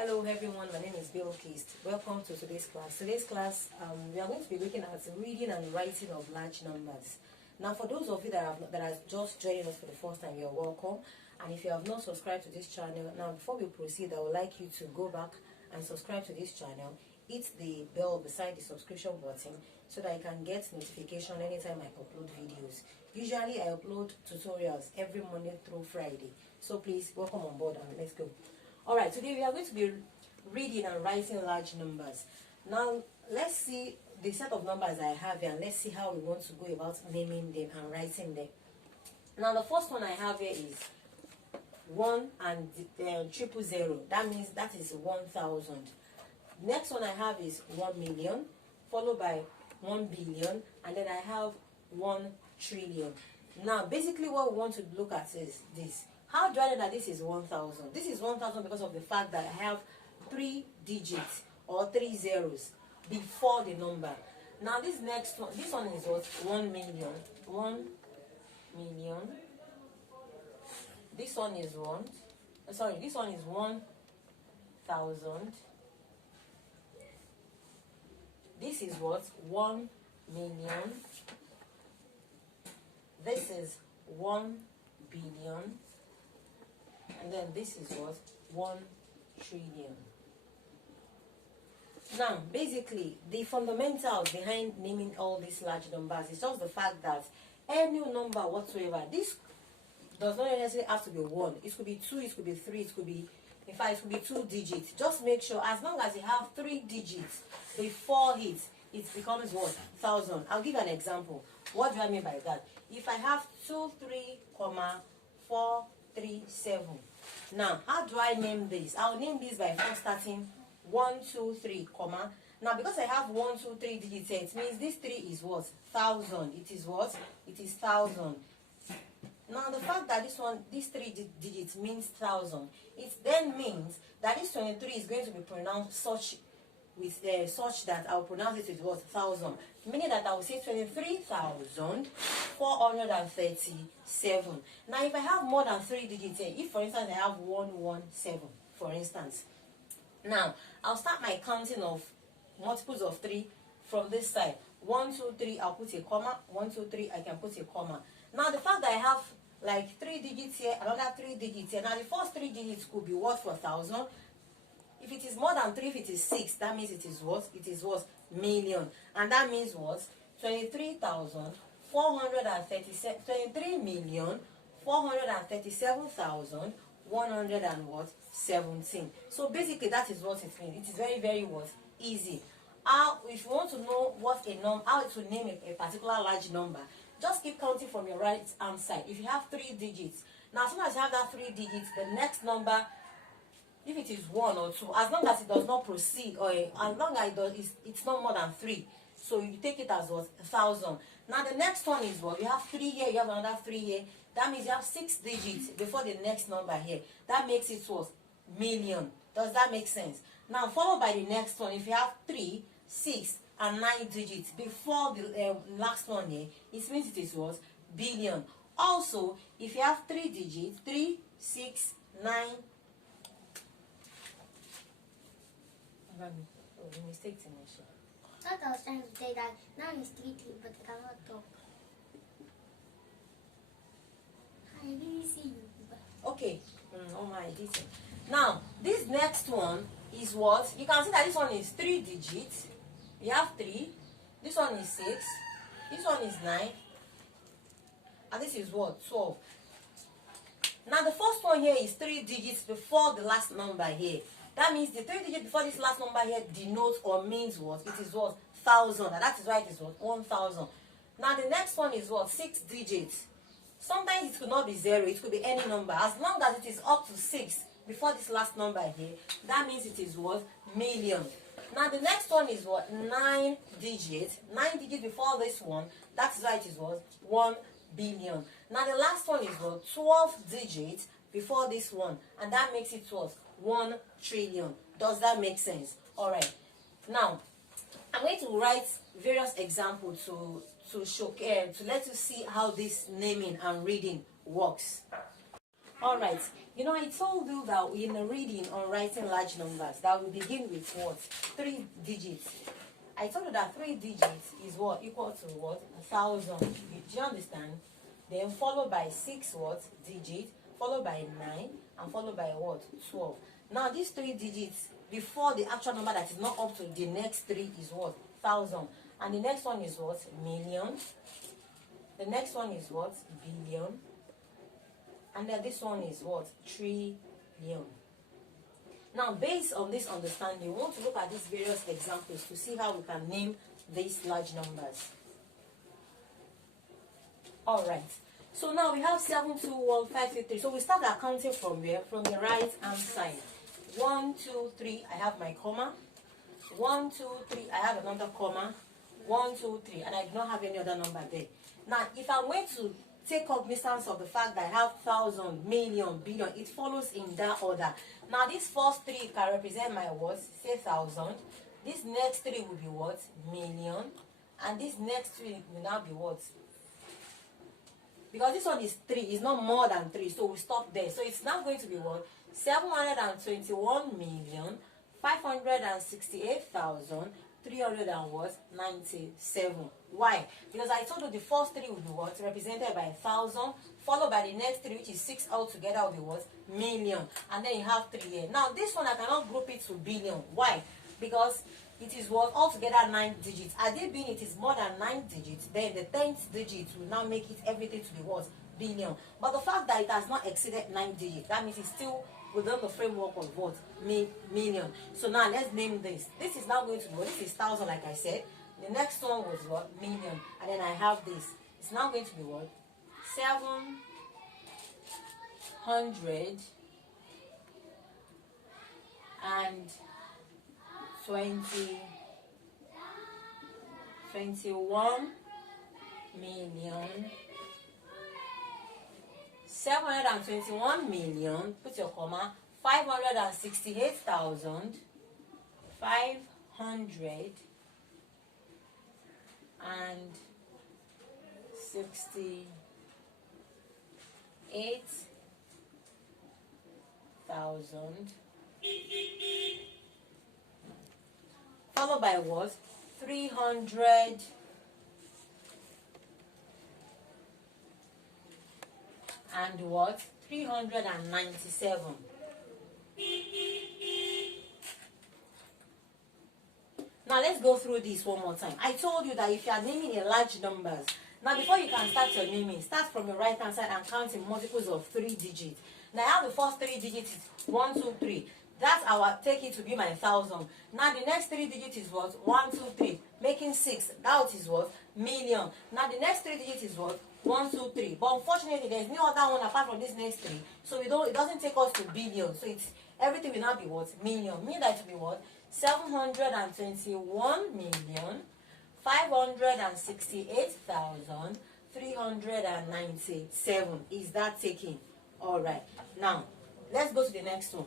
Hello everyone, my name is Bill Kist. Welcome to today's class. Today's class, we are going to be looking at reading and writing of large numbers. Now, for those of you that are just joining us for the first time, you're welcome. And if you have not subscribed to this channel, now before we proceed, I would like you to go back and subscribe to this channel. Hit the bell beside the subscription button so that you can get notification anytime I upload videos. Usually, I upload tutorials every Monday through Friday. So please, welcome on board and let's go. Alright, today we are going to be reading and writing large numbers. Now, let's see the set of numbers I have here and let's see how we want to go about naming them and writing them. Now, the first one I have here is 1 and 000. That means that is 1,000. Next one I have is 1 million, followed by 1 billion, and then I have 1 trillion. Now, basically what we want to look at is this. How do I know that this is 1,000? This is 1,000 because of the fact that I have 3 digits or 3 zeros before the number. Now this next one, this one is what? 1 million. 1 million. This one is this one is 1,000. This is what? 1 million. This is 1 billion. And then this is what? 1 trillion. Now, basically, the fundamentals behind naming all these large numbers is just the fact that any number whatsoever, this does not necessarily have to be 1. It could be 2, it could be 3, it could be, in fact, it could be 2 digits. Just make sure, as long as you have 3 digits before it becomes what? 1,000. I'll give you an example. What do I mean by that? If I have 2, 3, 4, 3, 7. Now, how do I name this? I'll name this by first starting 1, 2, 3, comma. Now, because I have 1, 2, 3 digits here, it means this 3 is what? 1,000. It is what? It is 1,000. Now, the fact that these 3 digits means 1,000, it then means that this 23 is going to be pronounced such that I'll pronounce it with what? 1,000. Meaning that I will say 23,437. Now, if I have more than 3 digits here, if for instance I have 117, for instance, now I'll start my counting of multiples of 3 from this side. 1, 2, 3, I'll put a comma. 1, 2, 3, I can put a comma. Now, the fact that I have like 3 digits here, another 3 digits here. Now, the first 3 digits could be what for 1,000? If it is more than 3, if it is 6, that means it is what? It is what? Million. And that means what? 23,437,117. So basically that is what it means. It is very, very what? Easy. If you want to know what how to name a particular large number, just keep counting from your right hand side. If you have 3 digits, now as soon as you have that 3 digits, the next number, if it is 1 or 2, as long as it does not proceed, or as long as it's not more than 3, so you take it as what? 1,000. Now the next one is what? You have 3 here, you have another 3 here. That means you have 6 digits before the next number here. That makes it what? Million. Does that make sense? Now followed by the next one, if you have 3, 6, and 9 digits before the last one here, it means it is what? Billion. Also, if you have 3 digits, 3, 6, 9. Oh, the mistake to mention. I thought I was trying to say that now it's 3 T, but I cannot talk. I really see you. Okay. Oh my detail. Now, this next one is what? You can see that this one is 3 digits. You have 3. This one is 6. This one is 9. And this is what? 12. Now, the first one here is 3 digits before the last number here. That means the 3 digits before this last number here denotes or means what? It is what? 1,000. And that is why it is what? 1,000. Now the next one is what? 6 digits. Sometimes it could not be 0. It could be any number. As long as it is up to 6 before this last number here, that means it is what? Million. Now the next one is what? 9 digits. 9 digits before this one. That is why it is what? 1 billion. Now the last one is what? 12 digits before this one. And that makes it what? 1 trillion. Does that make sense? All right. Now, I'm going to write various examples to let you see how this naming and reading works. Alright, you know, I told you that in the reading on writing large numbers that we begin with what? 3 digits. I told you that 3 digits is what? Equal to what? 1,000. Do you understand? Then followed by 6 what? Digits, followed by 9, and followed by what? 12. Now these 3 digits before the actual number that is not up to the next 3 is what? 1,000. And the next one is what? Million. The next one is what? Billion. And then this one is what? Trillion. Now, based on this understanding, we want to look at these various examples to see how we can name these large numbers. Alright. So now we have 7, 2, 1, 5, 8, 3. So we start counting from where? From the right hand side. 1, 2, 3, I have my comma. 1, 2, 3, I have another comma. 1, 2, 3, and I do not have any other number there. Now, if I'm going to take cognizance of the fact that I have 1,000, million, billion, it follows in that order. Now, this first 3 can represent my what? Say 1,000. This next 3 will be what? Million. And this next 3 will now be what? Because this one is 3, it's not more than 3, so we stop there. So it's now going to be what? 721,368,397. Why? Because I told you the first 3 will be what? Represented by 1,000, followed by the next 3, which is 6 altogether, will be what? Million. And then you have 3 here. Now this one I cannot group it to billion. Why? Because it is what? Altogether 9 digits. Had it been it is more than 9 digits, then the 10th digit will now make it everything to be what? Billion. But the fact that it has not exceeded 9 digits, that means it's still within the framework of what? Million. So now let's name this. This is now going to be what? This is 1,000, like I said. The next one was what? Million. And then I have this. It's now going to be what? 700 and 21 million. 721 million, put your comma, 568,000, followed by what? 300 and what? 397. Now let's go through this one more time. I told you that if you are naming in large numbers, now before you can start your naming, start from the right hand side and count in multiples of 3 digits. Now I have the first 3 digits is 1, 2, 3. That's our take it to be my 1,000. Now the next 3 digits is what? 1, 2, 3, making 6. That is what? Million. Now the next 3 digits is what? 1, 2, 3. But unfortunately, there's no other one apart from this next 3. So it doesn't take us to billion. So it's everything will now be what? Million. Mean that to be what? 721,568,397. Is that taken? Alright. Now, let's go to the next one.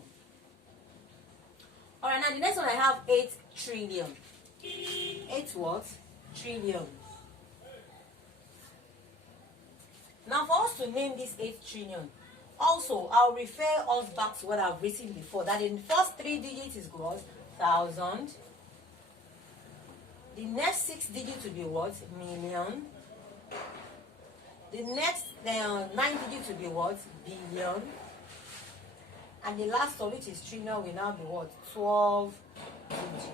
Alright, now the next one I have 8 trillion. 8 what? Trillion. Now for us to name this 8 trillion, also I'll refer us back to what I've written before, that in the first 3 digits is what? 1,000. The next 6 digits will be what? Million. The next 9 digits will be what? Billion. And the last one, which is trillion, will now be what? 12 digits.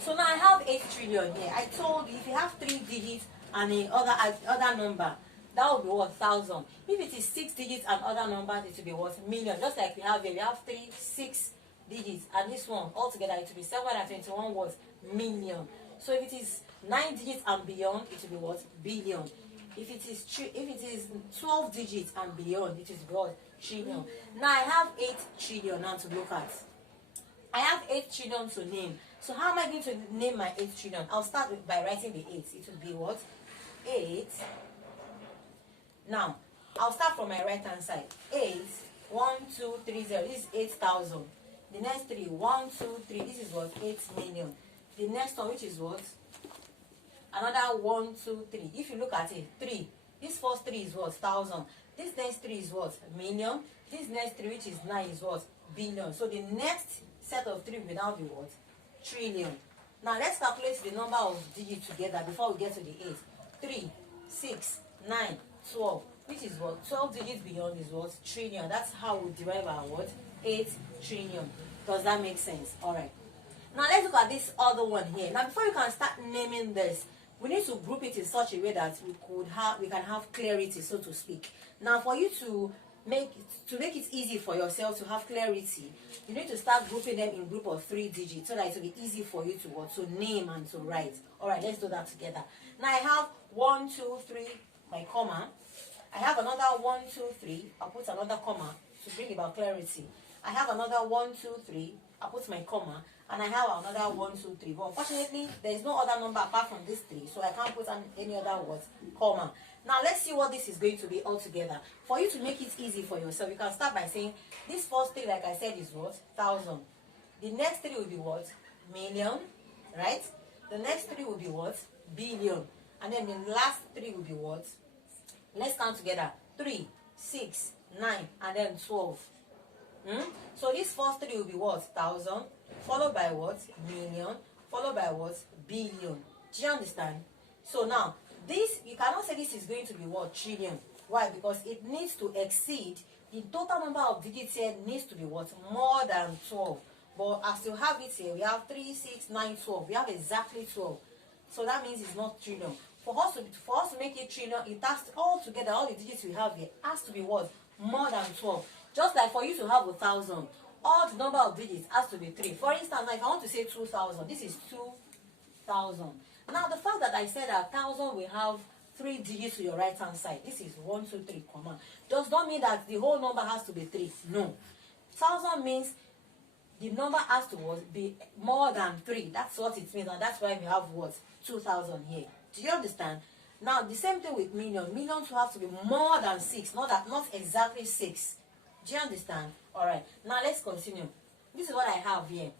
So now I have 8 trillion here. I told you if you have 3 digits and a other number, that will be what? 1,000. If it is 6 digits and other numbers, it will be what? Million. Just like we have here, we have 6 digits, and this one altogether it will be 721 what? Million. So if it is 9 digits and beyond, it will be what? Billion. If it is 12 digits and beyond, it is what? Trillion. Now I have 8 trillion now to look at. I have 8 trillion to name. So how am I going to name my 8 trillion? I'll start by writing the 8. It will be what? 8. Now, I'll start from my right hand side. 8, 1, 2, 3, 0. This is 8,000. The next 3, 1, 2, 3. This is what? 8 million. The next one, which is what? another 1, 2, 3. If you look at it, 3. This first 3 is what? 1,000. This next 3 is what? Million. This next 3, which is 9, is what? Billion. So the next set of 3 will now be what? Trillion. Now let's calculate the number of digits together before we get to the 8. 3, 6, 9, 12. Which is what? 12 digits beyond is what? Trillion. That's how we derive our what? 8 trillion. Does that make sense? Alright. Now let's look at this other one here. Now before you can start naming this, we need to group it in such a way that we can have clarity, so to speak. Now for you to make it easy for yourself to have clarity, you need to start grouping them in group of 3 digits so that it will be easy for you to name and to write. Alright, let's do that together. Now I have 1, 2, 3, my comma. I have another 1, 2, 3. I'll put another comma to bring about clarity. I have another 1, 2, 3. I'll put my comma. And I have another 1, 2, 3. But unfortunately, there is no other number apart from this 3. So I can't put any other words, comma. Now let's see what this is going to be altogether. For you to make it easy for yourself, you can start by saying this first 3, like I said, is what? 1,000. The next 3 will be what? Million. Right? The next 3 will be what? Billion. And then the last 3 will be what? Let's count together. 3, 6, 9, and then 12. So this first 3 will be what? 1,000. Followed by what? Million. Followed by what? Billion. Do you understand? So now, this, you cannot say this is going to be what? Trillion. Why? Because it needs to exceed, the total number of digits here needs to be what? More than 12. But as you have it here, we have 3, 6, 9, 12. We have exactly 12. So that means it's not trillion. For us to make it trillion, it has to, all together, all the digits we have here has to be what? More than 12. Just like for you to have 1,000, all the number of digits has to be 3. For instance, if I want to say 2,000, this is 2,000. Now the fact that I said that 1,000 will have 3 digits to your right hand side, this is 1, 2, 3, comma, does not mean that the whole number has to be 3. No. 1,000 means the number has to be more than 3. That's what it means, and that's why we have what? 2,000 here. Do you understand? Now the same thing with million. Millions will have to be more than 6, not exactly 6. Do you understand? Alright, now let's continue. This is what I have here.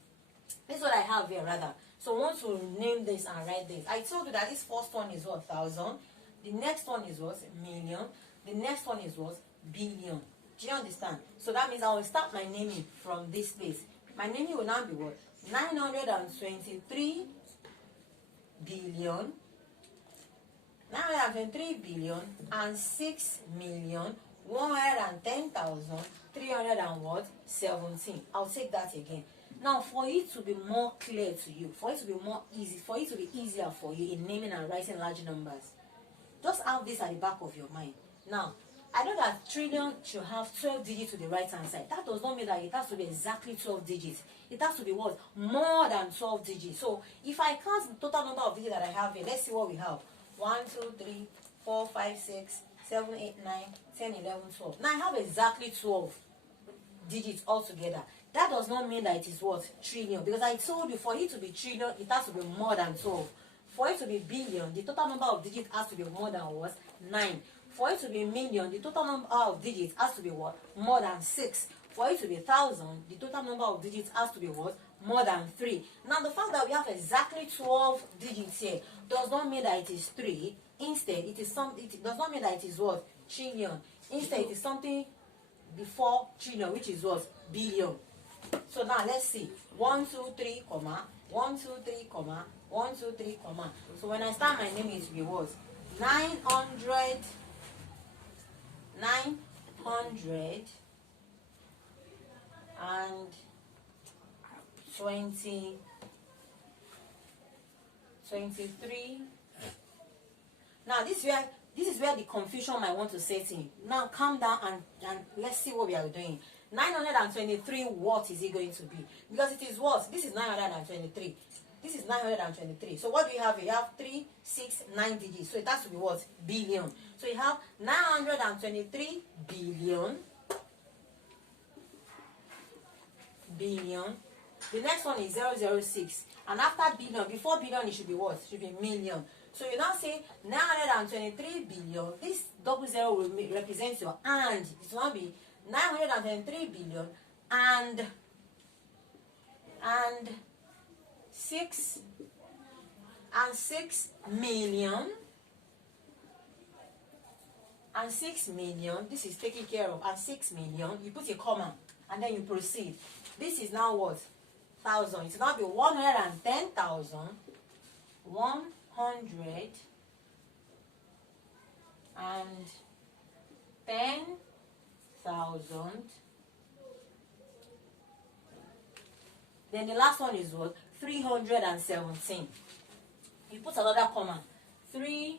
This is what I have here rather. So I want to name this and write this. I told you that this first one is what? 1,000. The next one is what? Million. The next one is what? Billion. Do you understand? So that means I will start my naming from this place. My naming will now be what? 923 billion. 923 billion and 6,110,317. I'll take that again. Now, for it to be more clear to you, for it to be more easy, for it to be easier for you in naming and writing large numbers, just have this at the back of your mind. Now, I know that trillion should have 12 digits to the right hand side. That does not mean that it has to be exactly 12 digits. It has to be what? More than 12 digits. So, if I count the total number of digits that I have here, let's see what we have. 1, 2, 3, 4, 5, 6, 7, 8, 9, 10, 11, 12. Now I have exactly 12 digits altogether. That does not mean that it is what? Trillion. Because I told you, for it to be trillion, it has to be more than 12. For it to be billion, the total number of digits has to be more than what? 9. For it to be million, the total number of digits has to be what? More than 6. For it to be 1,000, the total number of digits has to be what? More than 3. Now the fact that we have exactly 12 digits here does not mean that it is 3. Instead, it does not mean that it is what? Trillion. Instead, it is something before trillion, which is what? Billion. So now let's see. 1, 2, 3, comma. 1, 2, 3, comma. 1, 2, 3, comma. So when I start my name, it will be what? 900 and 23. Now this is where the confusion might want to set in. Now calm down and let's see what we are doing. 923, what is it going to be? Because it is what? This is 923. This is 923. So what do you have here? You have 3, 6, 9 digits. So it has to be what? Billion. So you have 923 billion. Billion. The next one is 006. And after billion, before billion, it should be what? It should be million. So you now say 923 billion. This 00 will represent your and. It will now be 923 billion and 6 and 6 million. And 6 million, this is taken care of, and 6 million, you put a comma, and then you proceed. This is now what? 1,000. It's now be 110,000, 110,000. Then the last one is what? 317. You put another comma. 317.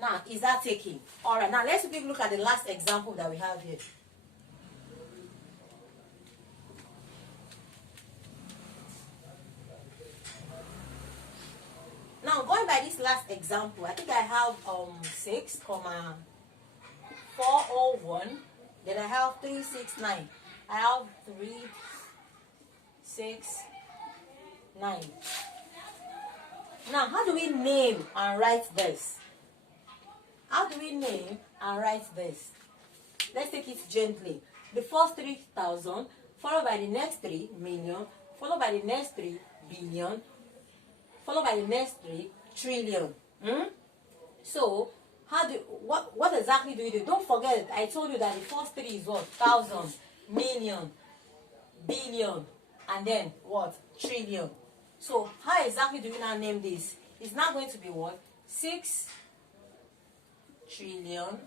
Now, is that taking? All right, now let's take a look at the last example that we have here. Now, going by this last example, I think I have 6, 401. Then I have 369. I have 369. Now, how do we name and write this? How do we name and write this? Let's take it gently. The first 3,000, followed by the next 3 million, followed by the next 3 billion, followed by the next 3 trillion. So, what exactly do you do? Don't forget, I told you that the first 3 is what? Thousand, million, billion, and then what? Trillion. So, how exactly do we now name this? It's now going to be what? 6 trillion,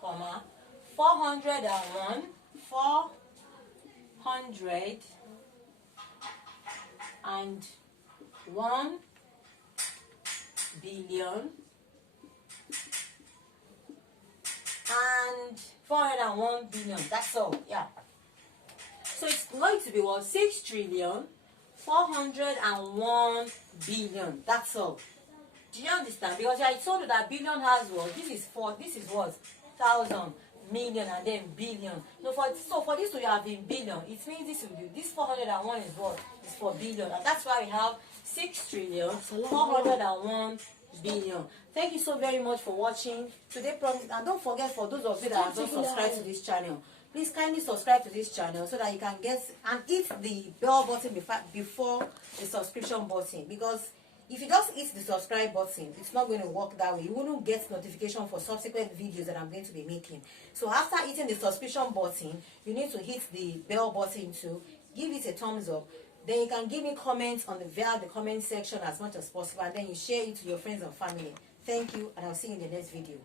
401, 401 billion, and 401 billion. That's all. Yeah. So it's going to be what? 6 trillion, 401 billion. That's all. Do you understand? Because I told you that billion has what? This is what? Thousand, million, and then billion. No, so for this to have been billion, it means this 401 is what? Is for billion. And that's why we have 6 trillion, 401 billion. Thank you so very much for watching today. And don't forget, for those of you that have not subscribed to this channel, please kindly subscribe to this channel so that you can get and hit the bell button before the subscription button. Because if you just hit the subscribe button, it's not going to work that way. You won't get notification for subsequent videos that I'm going to be making. So after hitting the subscription button, you need to hit the bell button to give it a thumbs up. Then you can give me comments via the comment section as much as possible, and then you share it to your friends and family. Thank you, and I'll see you in the next video.